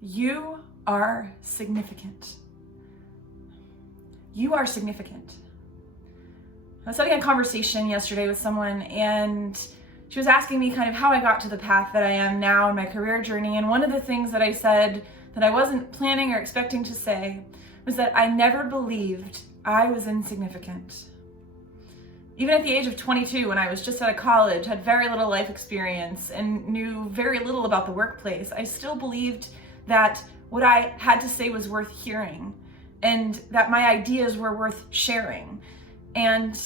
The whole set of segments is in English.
You are significant. You are significant. I was having a conversation yesterday with someone, and she was asking me kind of how I got to the path that I am now in my career journey. And one of the things that I said that I wasn't planning or expecting to say was that I never believed I was insignificant. Even at the age of 22, when I was just out of college, had very little life experience, and knew very little about the workplace, I still believed that what I had to say was worth hearing, and that my ideas were worth sharing, and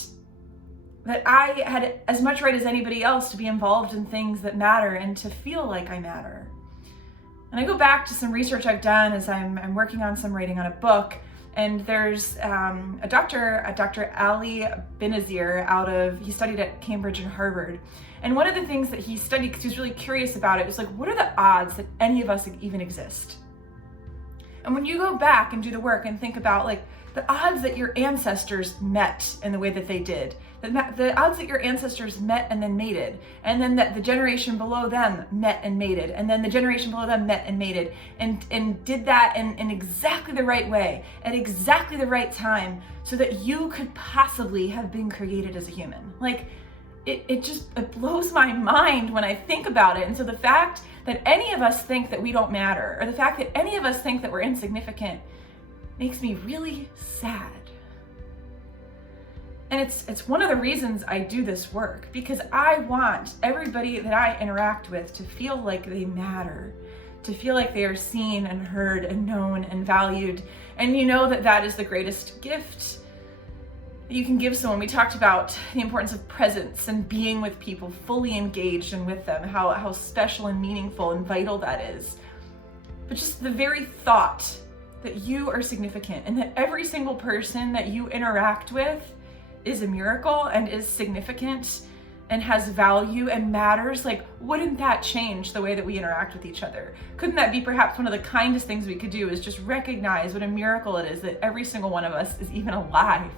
that I had as much right as anybody else to be involved in things that matter and to feel like I matter. And I go back to some research I've done as I'm working on some writing on a book, and there's a Dr. Ali Benazir he studied at Cambridge and Harvard. And one of the things that he studied, because he was really curious about it, was like, what are the odds that any of us even exist? And when you go back and do the work and think about like the odds that your ancestors met in the way that they did, the odds that your ancestors met and then mated, and then that the generation below them met and mated, and then the generation below them met and mated, and did that in exactly the right way, at exactly the right time, so that you could possibly have been created as a human. Like, it blows my mind when I think about it. And so the fact that any of us think that we don't matter, or the fact that any of us think that we're insignificant, makes me really sad. And it's one of the reasons I do this work, because I want everybody that I interact with to feel like they matter, to feel like they are seen and heard and known and valued. And you know that is the greatest gift that you can give someone. We talked about the importance of presence and being with people, fully engaged and with them, how special and meaningful and vital that is. But just the very thought that you are significant and that every single person that you interact with is a miracle and is significant and has value and matters, like, wouldn't that change the way that we interact with each other? Couldn't that be perhaps one of the kindest things we could do, is just recognize what a miracle it is that every single one of us is even alive?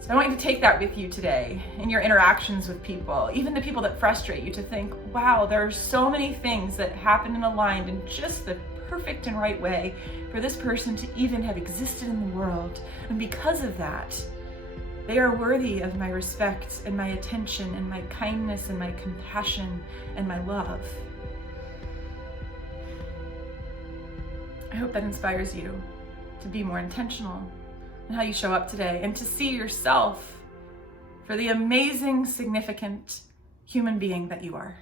So I want you to take that with you today in your interactions with people, even the people that frustrate you, to think, wow, there are so many things that happen and aligned in just the perfect and right way for this person to even have existed in the world. And because of that, they are worthy of my respect and my attention and my kindness and my compassion and my love. I hope that inspires you to be more intentional in how you show up today, and to see yourself for the amazing, significant human being that you are.